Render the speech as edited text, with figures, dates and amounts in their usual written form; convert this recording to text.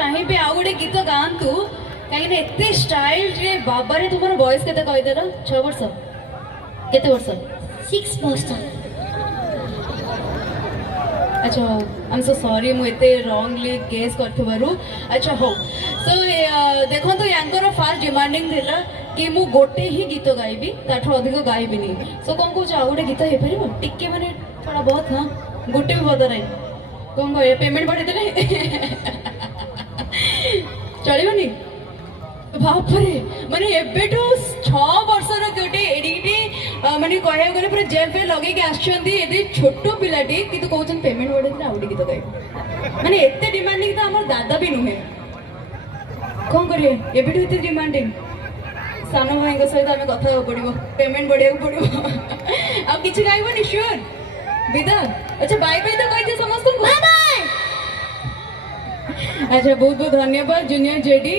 चाहिए आउ गोटे गीत गातु कहीं एत स्टाइल रे बाबा रे तुम बयस के कहीदेल 6 वर्ष केते वर्ष 6 वर्ष अच्छा हो आई एम सो सॉरी मुझे रॉन्गली गेस करथिबारु अच्छा हो सो देखो तो यांकर फास्ट डिमांडिंग थिला कि मु गोटे ही गीत गाइबी ताठो अधिक गाइबिनी सो कौन कौन आ गोटे गीत हे परिबो टिके माने थोड़ा बहुत हां गोटे भी बदर है कौन को पेमेंट बढ़े देले चलिबनी बापरे माने एबेटू 6 वर्षर गोटे एडिटे माने कहया गले पूरा जेल पे लगे के आछंती एते छोटो पिलाटी किंतु कहउछन पेमेंट बढ़े देले आउडी गीत गाइबो माने एते डिमांडिंग तो हमर दादा भी नुहे कौन करिए एबेटू एते डिमांडिंग सानो भाई सहित आम कथा पड़ो पेमेंट बढ़िया पड़ो आ किसी गाइबनी श्योर विदा अच्छा बाय बाय तो कही समस्त बाय बाय अच्छा बहुत बहुत धन्यवाद जूनियर जेडी।